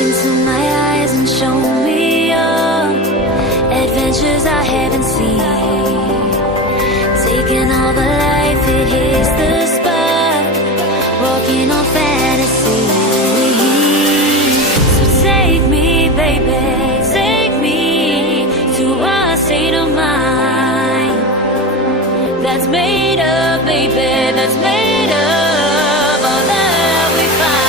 into my eyes and show me your adventures I haven't seen. Taking all the life, it hits the spot. Walking on fantasy. So take me, baby, take me to a state of mind that's made up, baby, that's made up all that we find.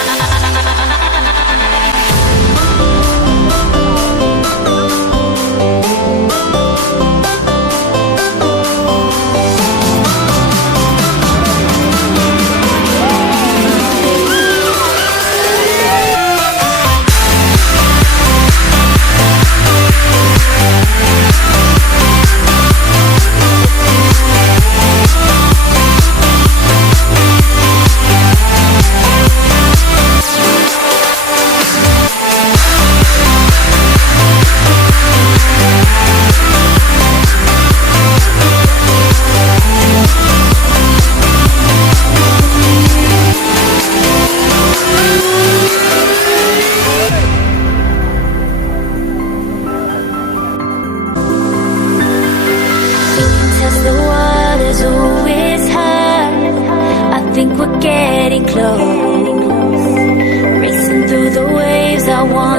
The water's always high. I think we're getting close. Racing through the waves, I want